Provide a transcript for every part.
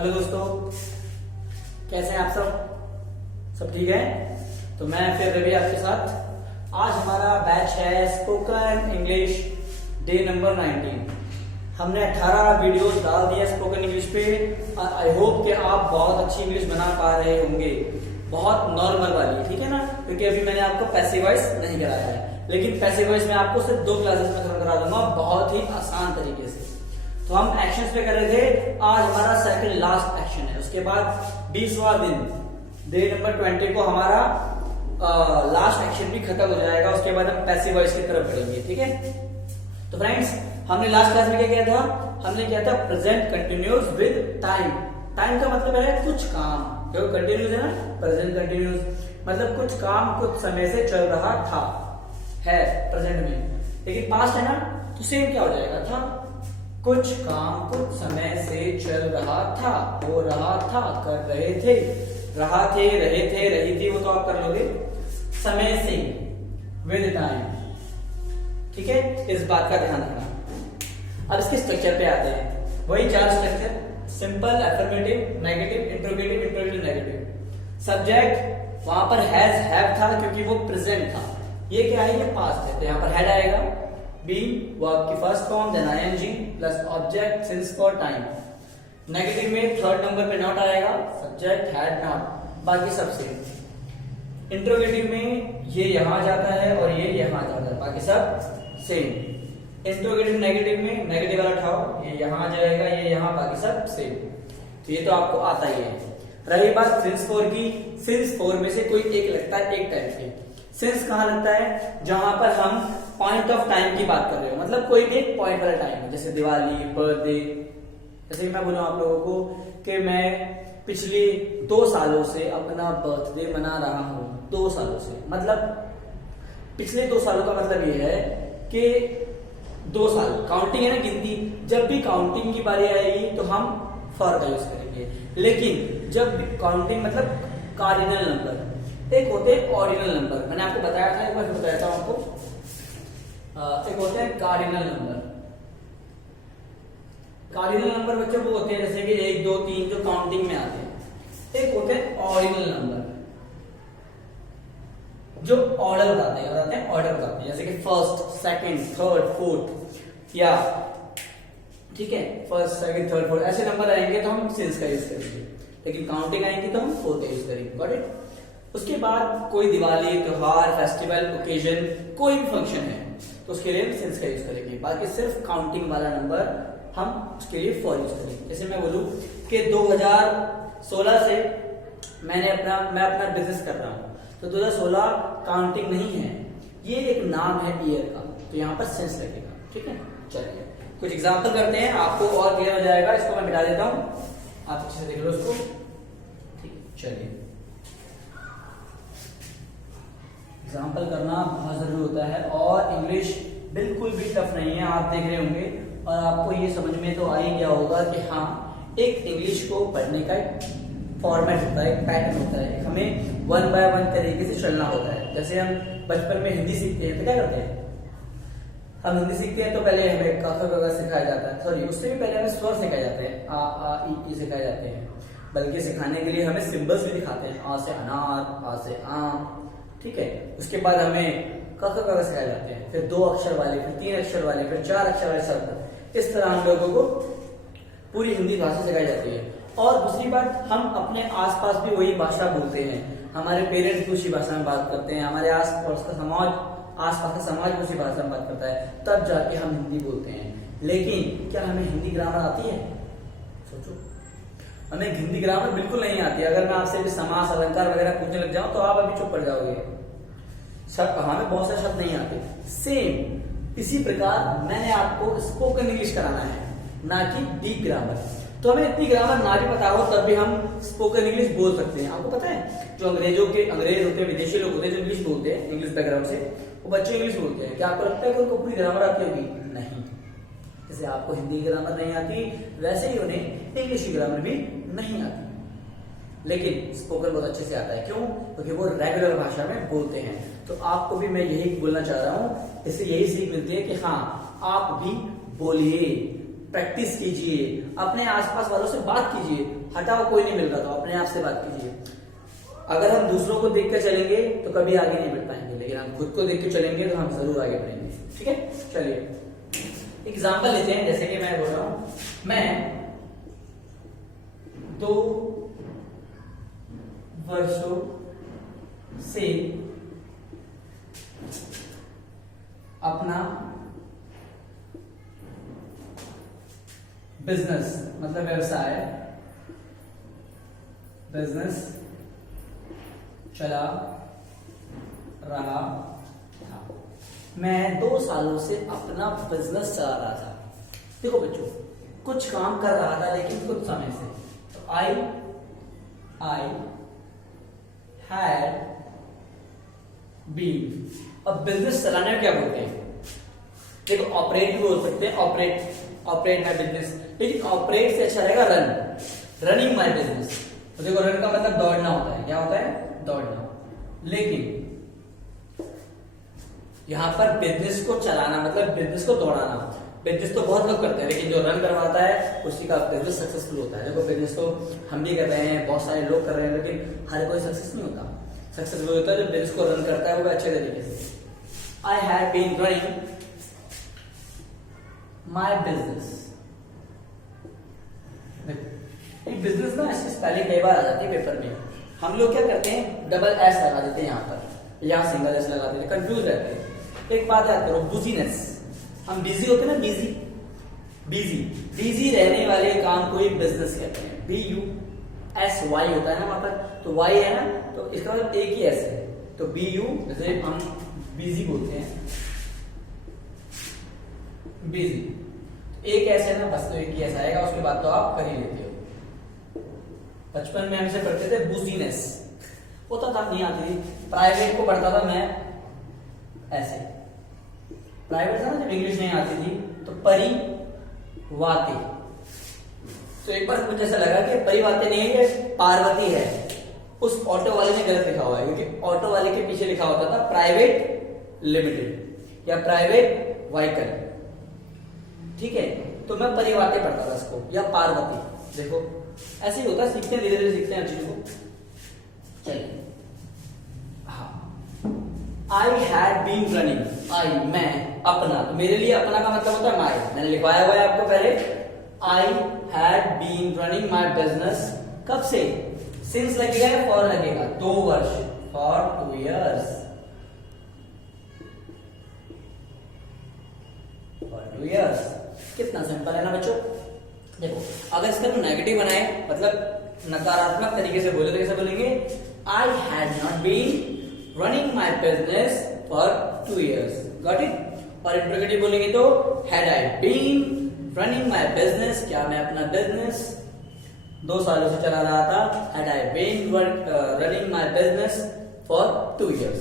Hello दोस्तों, कैसे हैं आप सब ठीक है। तो मैं फिर रवि आपके साथ। आज हमारा बैच है स्पोकन इंग्लिश डे नंबर 19। हमने 18 वीडियोस डाल दिए स्पोकन इंग्लिश पे और आई होप कि आप बहुत अच्छी इंग्लिश बना पा रहे होंगे, बहुत नॉर्मल वाली, ठीक है ना। क्योंकि अभी मैंने आपको पैसिव वॉइस नहीं कराया है, लेकिन पैसिव वॉइस में आपको सिर्फ 2 क्लासेस में खत्म करा दूंगा बहुत ही आसान तरीके से। तो हम एक्शंस पे कर रहे थे, आज हमारा सेकंड लास्ट एक्शन है। उसके बाद 20वां दिन डे नंबर 20 को हमारा लास्ट एक्शन भी खत्म हो जाएगा। उसके बाद हम पैसिव वॉइस की तरफ बढ़ेंगे, ठीक है। तो फ्रेंड्स, हमने लास्ट क्लास में क्या किया था? हमने किया था present continuous with time. Time का मतलब है कुछ काम, जो कंटिन्यूस है ना, प्रेजेंट कंटिन्यूस मतलब कुछ काम कुछ समय से चल रहा था, है प्रेजेंट में। लेकिन पास्ट है ना, तो सेम क्या हो जाएगा? था। कुछ काम कुछ समय से चल रहा था, हो रहा था, कर रहे थे, रहा थे, रहे थे, रही थी, वो तो आप कर लोगे। समय से विद टाइम, ठीक है, इस बात का ध्यान रखना। अब इसके स्ट्रक्चर पे आते हैं, वही 4 structure: simple, affirmative, negative, interrogative, interrogative, negative. Subject वहां पर हैज, हैव था क्योंकि वो प्रेजेंट था। ये क्या है? ये पास्ट है, तो यहां पर हैड आएगा। बीइंग वर्ब की first form, then ING plus object since for time. Negative में थर्ड नंबर पे नॉट आएगा, सब्जेक्ट हैड नॉट, बाकी सब सेम। इंट्रोगेटिव में ये यहां जाता है और ये यहां जाता है, बाकी सब सेम। इंट्रोगेटिव नेगेटिव में नेगेटिव वाला उठाओ, ये यहां जाएगा, ये यहां, बाकी सब सेम। तो ये तो आपको आता ही है। रही बात सिंस फॉर की, सिंस फॉर में से कोई एक लगता है, एक टाइप के। सिंस कहां लगता है? जहां पर हम पॉइंट ऑफ टाइम की बात कर रहे हो, मतलब कोई भी एक पॉइंट वाला टाइम है, जैसे दिवाली, बर्थडे। जैसे मैं बोलूं आप लोगों को कि मैं पिछले 2 सालों से अपना बर्थडे मना रहा हूं, 2 सालों से, मतलब पिछले 2 सालों का मतलब ये है कि 2 साल काउंटिंग है ना, गिनती। जब भी काउंटिंग की बारी आएगी तो हम फॉर का यूज करेंगे। लेकिन जब काउंटिंग मतलब कार्डिनल नंबर, एक होते हैं ऑर्डिनल नंबर, मैंने आपको बताया था, एक बार बताता हूं आपको। एक होते हैं कार्डिनल नंबर। कार्डिनल नंबर बच्चे वो होते हैं जैसे कि 1, 2, 3 जो काउंटिंग में आते हैं। एक होते हैं ऑर्डिनल नंबर जो ऑर्डर बताते हैं, ऑर्डर बताते हैं, जैसे कि फर्स्ट, सेकंड, थर्ड, फोर्थ, या ठीक है, फर्स्ट, सेकंड, थर्ड, फोर्थ ऐसे नंबर आएंगे तो हम सिंस का यूज करेंगे। लेकिन काउंटिंग आएंगी तो हम फोर्थ का यूज करेंगे। Got it? उसके बाद कोई दिवाली, त्योहार, फेस्टिवल, ओकेजन, कोई भी फंक्शन है तो उसके लिए हम सिंस का यूज करेंगे। बाकी सिर्फ काउंटिंग वाला नंबर हम उसके लिए फॉर यूज करेंगे। जैसे मैं बोलूं कि 2016 से मैं अपना बिजनेस कर रहा हूं, तो 2016 काउंटिंग नहीं है, ये एक नाम है ईयर का, तो यहाँ पर सिंस लगेगा। ठीक है, चलिए कुछ एग्जाम्पल करते हैं, आपको और क्लियर हो जाएगा। इसको मैं मिटा देता हूं, आप अच्छे से देख लो इसको। ठीक, चलिए एग्जाम्पल करना बहुत जरूरी होता है और इंग्लिश बिल्कुल भी टफ नहीं है, आप देख रहे होंगे और आपको ये समझ में तो आ ही गया होगा कि हाँ, एक इंग्लिश को पढ़ने का एक फॉर्मेट होता है, एक पैटर्न होता है, हमें 1 बाय 1 तरीके से चलना होता है। जैसे हम बचपन में हिंदी सीखते हैं तो क्या करते हैं? हम हिंदी सीखते हैं तो पहले हमें क ख ग घ सिखाया जाता है, सॉरी उससे भी पहले हमें स्वर सिखाए जाते हैं, आ आ ई सिखाए जाते हैं। बल्कि सिखाने के लिए हमें सिंबल्स भी दिखाते हैं, आ से अनार, आ से आम, ठीक है। उसके बाद हमें क ख ग घ सिखाए जाते हैं, फिर 2 अक्षर वाले, फिर 3 अक्षर वाले, फिर 4 अक्षर वाले शब्द। इस तरह हम लोगों को पूरी हिंदी भाषा सिखाई जाती है। और दूसरी बात, हम अपने आसपास भी वही भाषा बोलते हैं, हमारे पेरेंट्स दूसरी भाषा में बात करते हैं, हमारे आसपास का समाज दूसरी भाषा में बात करता है, तब जाके हम हिंदी बोलते हैं। लेकिन क्या हमें हिंदी ग्रामर आती है? सोचो, हमें हिंदी ग्रामर बिल्कुल नहीं आती। अगर मैं आपसे भी समास, अलंकार वगैरह पूछने लग जाऊं तो आप अभी चुप पड़ जाओगे। हमें बहुत सारे शब्द नहीं आते। सेम इसी प्रकार मैंने आपको स्पोकन इंग्लिश कराना है, ना कि डीप ग्रामर। तो हमें इतनी ग्रामर ना भी पता हो तब भी हम स्पोकन इंग्लिश बोल सकते हैं। आपको पता है, जो अंग्रेज होते हैं, विदेशी लोग होते हैं जो इंग्लिश बोलते हैं, इंग्लिश बैकग्राउंड से, वो बच्चे इंग्लिश बोलते हैं। क्या आपको लगता है कि उनको पूरी ग्रामर आती होगी? नहीं। जैसे आपको हिंदी की ग्रामर नहीं आती, वैसे ही उन्हें इंग्लिश की ग्रामर भी नहीं आती। लेकिन स्पोकन बहुत अच्छे से आता है। क्यों? क्योंकि वो रेगुलर भाषा में बोलते हैं। तो आपको भी मैं यही बोलना चाह रहा हूं, इससे यही सीख मिलती है कि हाँ, आप भी बोलिए, प्रैक्टिस कीजिए, अपने आसपास वालों से बात कीजिए। हटाओ, कोई नहीं मिल रहा तो अपने आप से बात कीजिए। अगर हम दूसरों को देख कर चलेंगे तो कभी आगे नहीं बढ़ पाएंगे, लेकिन हम खुद को देख के चलेंगे तो हम जरूर आगे बढ़ेंगे। ठीक है, चलिए एग्जाम्पल लेते हैं। जैसे कि मैं बोल रहा हूं, मैं 2 वर्षों से अपना बिजनेस मतलब व्यवसाय चला रहा था। मैं 2 सालों से अपना बिजनेस चला रहा था। देखो बच्चों, कुछ काम कर रहा था लेकिन कुछ समय से। तो आई हैड बीन। अब बिजनेस चलाने में क्या बोलते हैं? देखो, ऑपरेट भी बोल सकते हैं, ऑपरेट माई बिजनेस, लेकिन ऑपरेट से अच्छा रहेगा रनिंग माई बिजनेस। तो देखो, रन का मतलब दौड़ना होता है। क्या होता है? दौड़ना। लेकिन यहां पर बिजनेस को चलाना मतलब बिजनेस को दौड़ाना। बिजनेस तो बहुत लोग करते हैं, लेकिन जो रन करवाता है उसी का बिजनेस सक्सेसफुल होता है। देखो, बिजनेस तो हम भी कर रहे हैं, बहुत सारे लोग कर रहे हैं, लेकिन हर कोई सक्सेस नहीं होता। सक्सेसफुल होता है जो बिजनेस को रन करता है वो अच्छे तरीके से। I have been running my business. Business ना ऐसी स्पेलिंग कई बार आ जाती है पेपर में। हम लोग क्या करते हैं, डबल एस लगा देते हैं यहाँ पर, या सिंगल एस लगा देते हैं, कंफ्यूज रहते हैं। एक बात याद करो, बिजीनेस। हम बिजी होते हैं ना, बिजी रहने वाले काम को ही बिजनेस कहते हैं। BUSY होता है ना वहां पर, तो Y है ना, तो इसका मतलब एक ही एस है। तो BU, जैसे हम बिजी बोलते हैं, बिजी एक एस है ना, बस तो एक ही एस आएगा, उसके बाद तो आप कर ही लेते हो। बचपन में हम इसे पढ़ते थे बिजीनेस, होता था, नहीं आती थी। प्राइवेट को पढ़ता था मैं ऐसे, प्राइवेट था ना, जब इंग्लिश नहीं आती थी तो परिवाते। तो एक बार मुझे ऐसा लगा कि परिवाते नहीं है, ये पार्वती है। उस ऑटो वाले ने गलत लिखा हुआ है, क्योंकि ऑटो वाले के पीछे लिखा होता था प्राइवेट लिमिटेड या प्राइवेट व्हीकल। ठीक है, तो मैं परिवाते पढ़ता था इसको, या पार्वती। देखो, ऐसे ही होता है, सीखते हैं, धीरे धीरे सीखते हैं चीजों को। चलिए, आई हैड बीन रनिंग। आई, मैं, अपना, तो मेरे लिए अपना का मतलब होता है माई। मैंने लिखवाया हुआ है आपको पहले। I had been running my business. कब से? सिंस लगेगा या फॉर लगेगा? 2 वर्ष, फॉर 2 years, फॉर 2 years। कितना सिंपल है ना बच्चों। देखो, अगर इसका हम नेगेटिव बनाए, मतलब नकारात्मक तरीके से बोले, तो कैसे बोलेंगे? I had not been running my business for 2 years। Got it? और इंट्रोगेटिव बोलेंगे तो had I been running my business, क्या मैं अपना बिजनेस 2 सालों से चला रहा था? Had I been running my business for 2 years।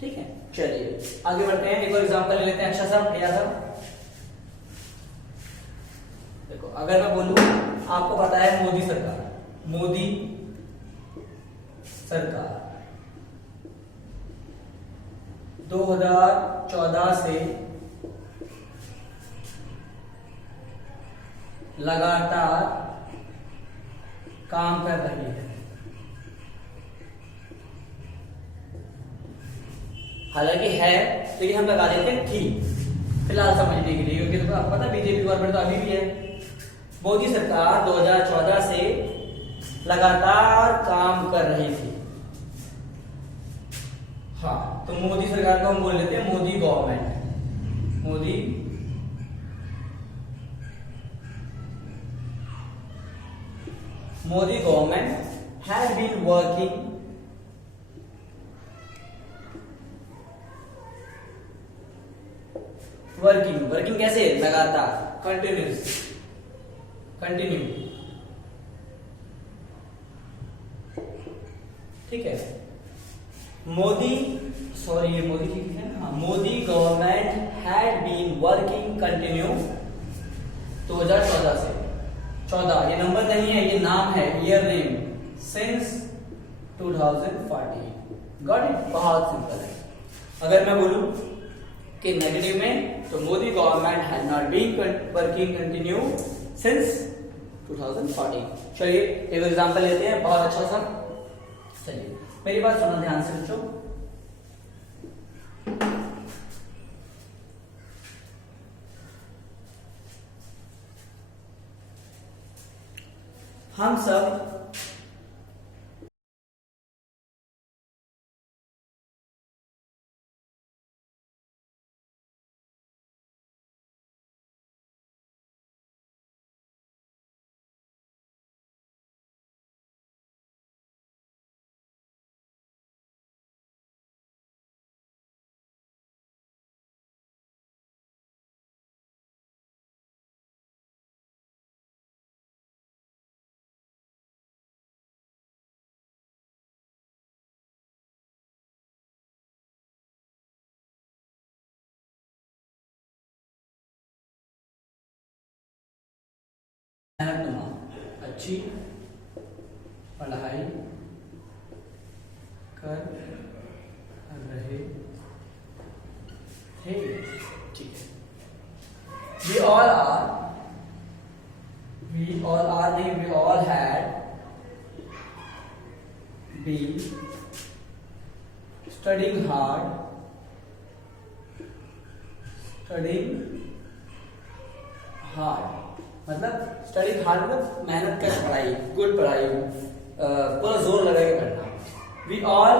ठीक है, चलिए आगे बढ़ते हैं। एक और एग्जांपल ले लेते हैं, अच्छा सा, बढ़िया सा। देखो, अगर मैं बोलूं, आपको पता है मोदी सरकार 2014 से लगातार काम कर रही है। हालांकि है, लेकिन हम लगा देते हैं थी फिलहाल समझने के लिए, क्योंकि तो आपको पता है बीजेपी गवर्नमेंट तो अभी भी है। मोदी सरकार 2014 से लगातार काम कर रही थी। हाँ, तो मोदी सरकार को हम बोल लेते हैं Modi government. Modi government has been working कैसे? लगातार, कंटिन्यू। ठीक है, मोदी ठीक है ना। Modi government had been working continue 2014 से। 14 ये नंबर नहीं है, ये नाम है, year name, since 2014। Got it? बहुत सिंपल है। अगर मैं बोलूं कि नेगेटिव में तो Modi government has not been working continue since 2014। चलिए एक एग्जांपल लेते हैं बहुत अच्छा सा। चलिए मेरी बात सुनो ध्यान से बच्चों। हम सब मेहनतनुमा अच्छी पढ़ाई कर रहे थे। ठीक है। We all had been studying hard मतलब स्टडी हार्ड मतलब मेहनत कर पढ़ाई, गुड पढ़ाई, पूरा जोर लगा के पढ़ना। We all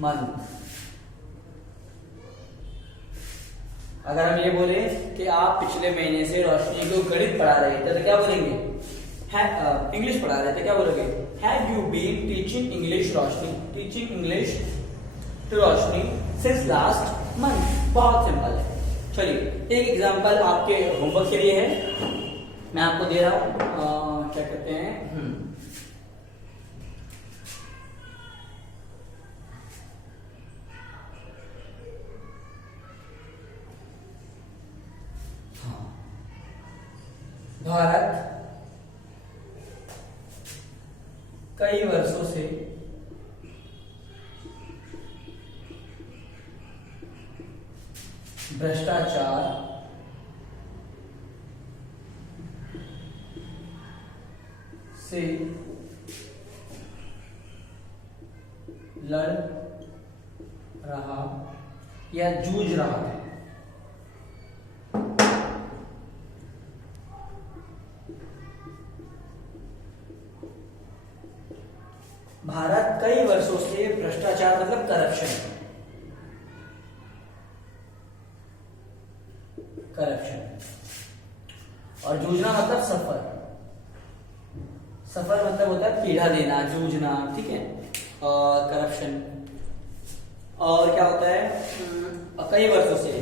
month. अगर हम ये बोले कि आप पिछले महीने से रोशनी को गणित पढ़ा रहे थे तो क्या बोलेंगे? इंग्लिश पढ़ा रहे थे, क्या बोलोगे? Have you been teaching English Roshni, teaching English to Roshni since last month. बहुत सिंपल है। चलिए एक एग्जांपल आपके होमवर्क के लिए है, मैं आपको दे रहा हूं। क्या कहते हैं, भारत कई वर्षों से भ्रष्टाचार से लड़ रहा या जूझ रहा है। भारत कई वर्षों से भ्रष्टाचार मतलब करप्शन और जूझना मतलब सफर मतलब होता है पीड़ा देना, जूझना। ठीक है, और करप्शन, और क्या होता है कई वर्षों से,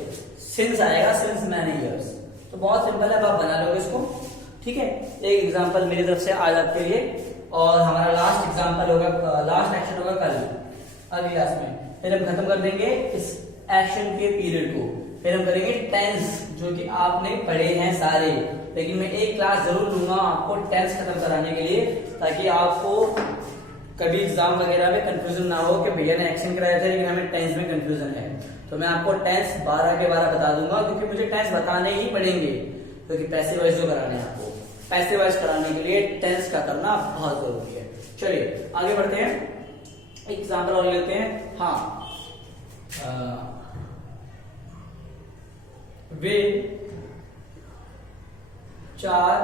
सिंस आएगा, सिंस मैनी इयर्स। तो बहुत सिंपल है, आप बना लोगे इसको, ठीक है। एक एग्जांपल मेरी तरफ से आज आपके लिए, और हमारा लास्ट एग्जांपल होगा, लास्ट एक्शन होगा कल अगली क्लास में। फिर हम खत्म कर देंगे इस एक्शन के पीरियड को, फिर हम करेंगे टेंस जो कि आपने पढ़े हैं सारे, लेकिन मैं एक क्लास जरूर लूंगा आपको टेंस खत्म कराने के लिए, ताकि आपको कभी एग्जाम वगैरह में कंफ्यूजन ना हो कि भैया ने एक्शन कराया था लेकिन हमें टेंस में कंफ्यूजन है। तो मैं आपको टेंस 12 के 12 बता दूंगा, क्योंकि मुझे टेंस बताने ही पड़ेंगे, क्योंकि पैसे वाइज जो कराने हैं आपको, पैसे वाइज कराने के लिए टेंस का करना बहुत जरूरी है। चलिए आगे बढ़ते हैं, एग्जाम्पल और लेते हैं। हाँ, वे 4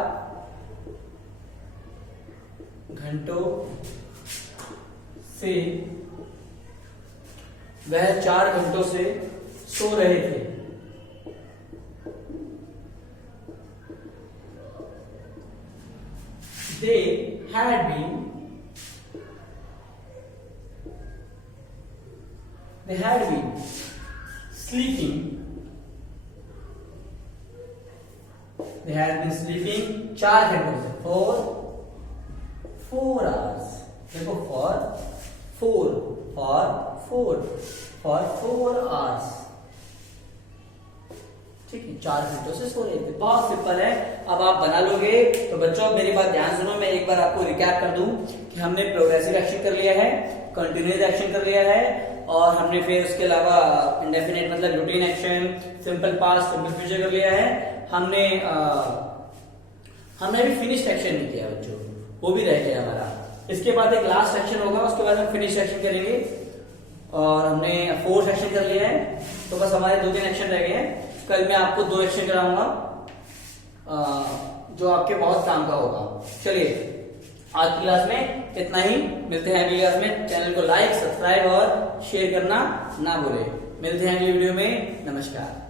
घंटों से, वह 4 घंटों से सो रहे थे। They had been sleeping. They had been sleeping 4 घंटों से, for 4 hours. देखो for 4 hours, ठीक है, 4 घंटों से सो रहे थे। बहुत सिंपल है, अब आप बना लोगे। तो बच्चों मेरी बात ध्यान सुनो, मैं एक बार आपको रिकैप कर दूं कि हमने प्रोग्रेसिव एक्शन कर लिया है, कंटिन्यूअस एक्शन कर लिया है, और हमने फिर उसके अलावा इंडेफिनिट मतलब routine action, simple past, simple future कर लिया है। हमने अभी फिनिश्ड एक्शन नहीं किया बच्चों, वो भी रह गया हमारा। इसके बाद एक लास्ट सेक्शन होगा, उसके बाद हम फिनिश सेक्शन करेंगे, और हमने 4 सेक्शन कर लिया है, तो बस हमारे 2-3 एक्शन रह गए हैं। कल मैं आपको 2 एक्शन कराऊंगा जो आपके बहुत काम का होगा। चलिए आज की क्लास में इतना ही, मिलते हैं अगली क्लास में। चैनल को लाइक, सब्सक्राइब और शेयर करना ना भूले। मिलते हैं अगली वीडियो में, नमस्कार।